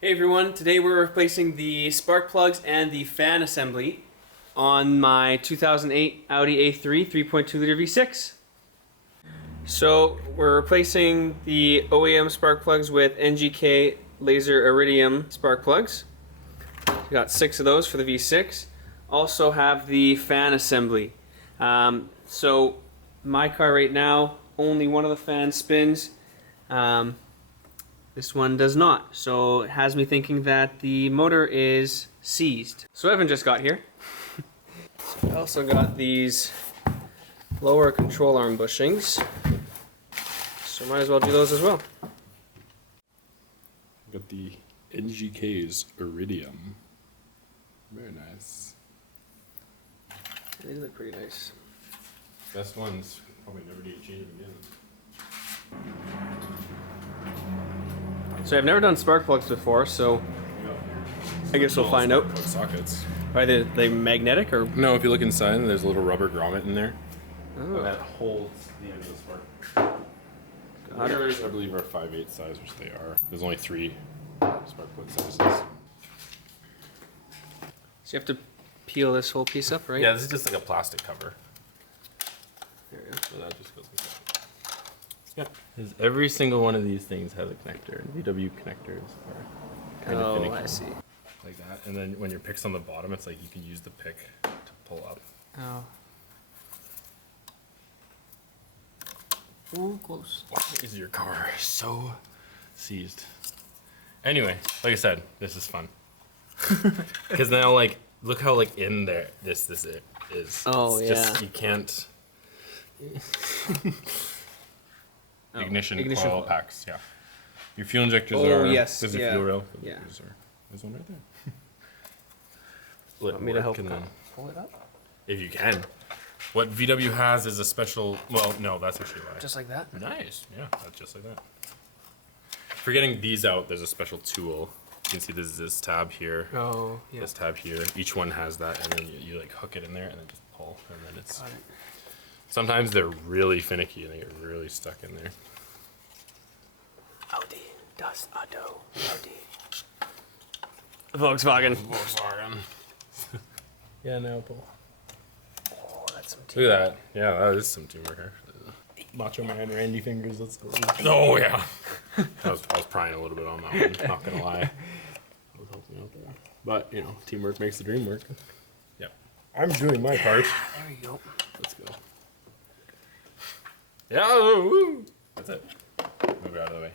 Hey everyone, today we're replacing the spark plugs and the fan assembly on my 2008 Audi A3 3.2 liter V6. So we're replacing the OEM spark plugs with NGK laser iridium spark plugs. We got 6 of those for the V6. Also have the fan assembly. So my car right now, only one of the fans spins. This one does not, so it has me thinking that the motor is seized. So Evan just got here. So I also got these lower control arm bushings, so might as well do those as well. Got the NGK's Iridium. Very nice. They look pretty nice. Best ones probably never need to change them again. So I've never done spark plugs before, so I guess we'll find out. Plug sockets. Are they magnetic or? No, if you look inside, there's a little rubber grommet in there. Oh. That holds the end of the spark. The others, I believe, are 5/8 size, which they are. There's only 3 spark plug sizes. So you have to peel this whole piece up, right? Yeah, this is just like a plastic cover. There we go. So that just goes like that. Yeah. Every single one of these things has a connector. VW connectors are kind of finicky. Oh, I see. Like that. And then when your pick's on the bottom, it's like you can use the pick to pull up. Oh. Ooh, close. Why is your car so seized? Anyway, like I said, this is fun. Because now, like, look how, like, in there this is. Oh, it's yeah. Just, you can't... Ignition coil coil. packs, yeah. Your fuel injectors Oh, are... yes, There's a yeah. fuel rail. Yeah. There's one right there. Want me to help and then, pull it up? if you can. What VW has is a special... Well, no, that's actually why. Just like that? Nice. Yeah, that's just like that. For getting these out, there's a special tool. You can see there's this tab here, Oh, yeah. this tab here. Each one has that, and then you like hook it in there and then just pull, and then it's... Got it. Sometimes they're really finicky and they get really stuck in there. Audi, das Auto, Audi. Volkswagen. Volkswagen. Yeah, now pull. Oh, that's some Look at that. Yeah, that is some teamwork actually. Macho Man Randy Fingers, let's go. Oh yeah. I was prying a little bit on that one, not gonna lie. I was helping out there. But, you know, teamwork makes the dream work. Yep. I'm doing my part. There you go. Let's go. Yeah, woo! That's it. Move it out of the way.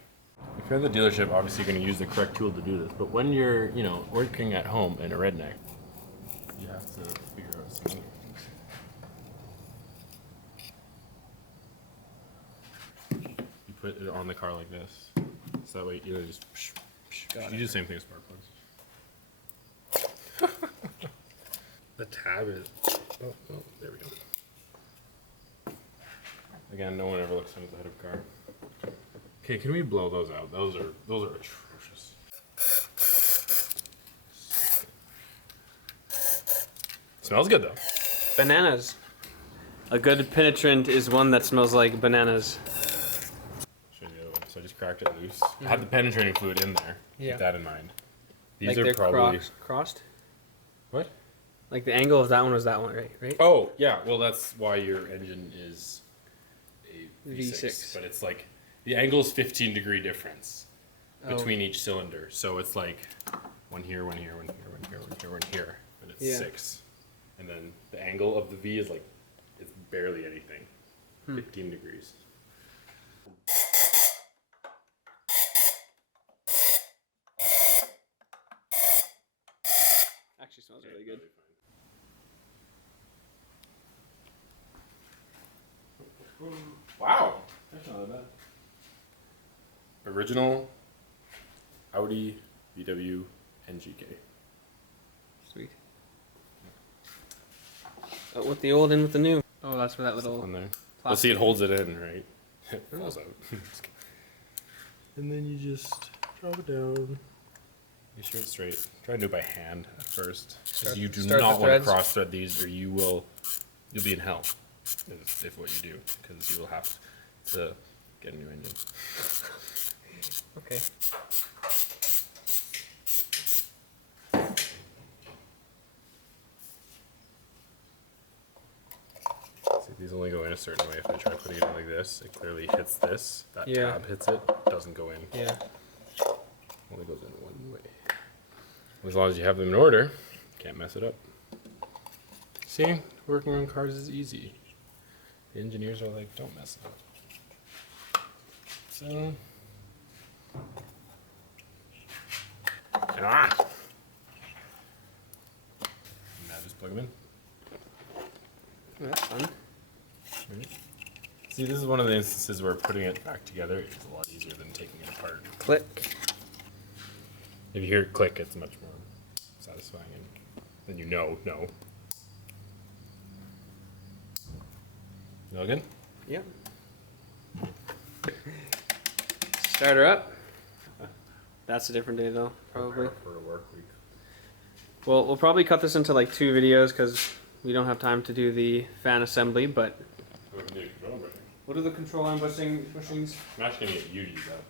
If you're at the dealership, obviously you're going to use the correct tool to do this. But when you're, you know, working at home in a redneck, you have to figure out some other things. You put it on the car like this. So that way you just... You do the same thing as spark plugs. The tab is... Oh, there we go. Again, no one ever looks under the hood of a car. Okay, can we blow those out? Those are atrocious. Smells good though. Bananas. A good penetrant is one that smells like bananas. Show you the other one. So I just cracked it loose. I had the penetrating fluid in there. Yeah. Keep that in mind. These Like are they're probably crossed? what? Like the angle of that one was that one, right? Oh yeah. Well, that's why your engine is a V6. V6. But it's like the angle is 15-degree difference Oh. between each cylinder. So it's like one here, one here, one here, one here, one here, one here. But it's Yeah. 6. And then the angle of the V is like, it's barely anything. 15 degrees. Actually smells really good. Wow. That's not bad. Original Audi VW NGK. Sweet. With the old in with the new. Oh, that's where that little... On there. Well, see, it holds it in, right? It falls out. And then you just drop it down. Make sure it's straight. Try to do it by hand at first. Because you do start not the want to threads. cross thread these or you'll be in hell if what you do. Because you will have to get a new engine. Okay. these only go in a certain way. If I try putting it in like this, it clearly hits this. That Yeah. tab hits it, doesn't go in. Yeah. Only goes in one way. As long as you have them in order, can't mess it up. See, working on cars is easy. The engineers are like, don't mess it up. So, now just plug them in. Oh, that's fun. Right. See, this is one of the instances where putting it back together is a lot easier than taking it apart. Click. If you hear it click, it's much more satisfying, and then you know. You all good? Yep. Start her up. That's a different day though, probably. For a work week. Well, we'll probably cut this into like 2 videos because we don't have time to do the fan assembly, but we'll do the control arm bushings. I'm actually gonna get you to use that.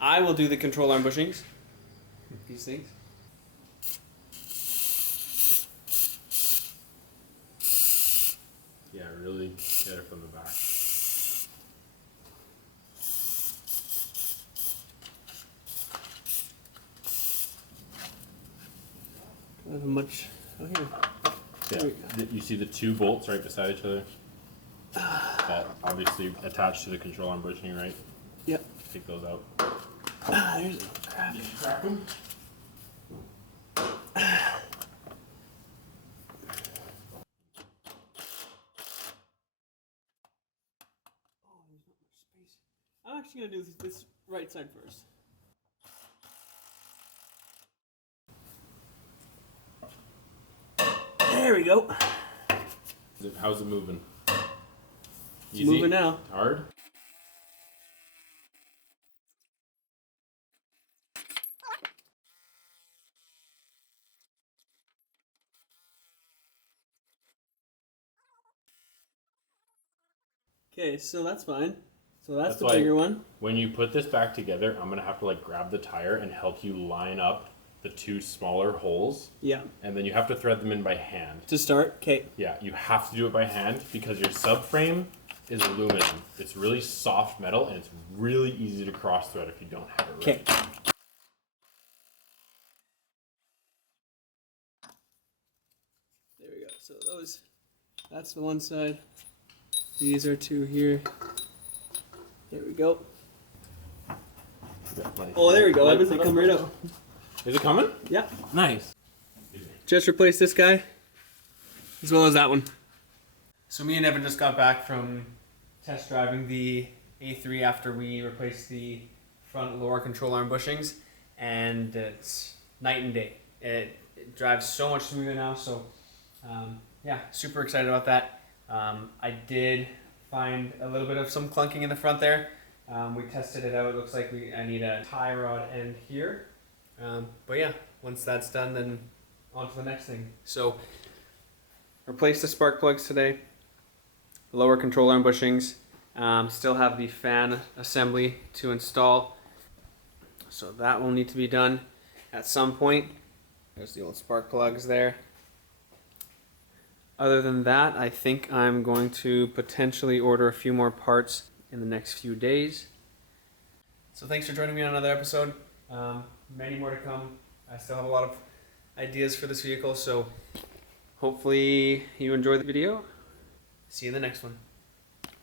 I will do the control arm bushings. These things. Yeah, really get it from the back. I have a much. Oh, here. Yeah. You see the 2 bolts right beside each other? That obviously attached to the control arm bushing, right? Yep. Take those out. There's crap. Did you crack them? I'm actually gonna do this right side first. There we go. How's it moving? It's moving now. Hard? Okay, so that's fine. So that's the why bigger one. When you put this back together, I'm gonna have to like grab the tire and help you line up the 2 smaller holes. Yeah. And then you have to thread them in by hand. To start, okay. Yeah, you have to do it by hand because your subframe is aluminum. It's really soft metal and it's really easy to cross thread if you don't have it right. Okay. There we go. So that's the one side. These are 2 here. There we go. Oh, there we go. Evan, they come right out. Is it coming? Yeah. Nice. Just replaced this guy, as well as that one. So me and Evan just got back from test driving the A3 after we replaced the front lower control arm bushings, and it's night and day. It drives so much smoother now, so yeah, super excited about that. I did find a little bit of some clunking in the front there. We tested it out. It looks like I need a tie rod end here. But yeah, once that's done, then on to the next thing. So, replace the spark plugs today. Lower control arm bushings. Still have the fan assembly to install. So that will need to be done at some point. There's the old spark plugs there. Other than that, I think I'm going to potentially order a few more parts in the next few days. So thanks for joining me on another episode. Many more to come. I still have a lot of ideas for this vehicle, so hopefully you enjoy the video. See you in the next one.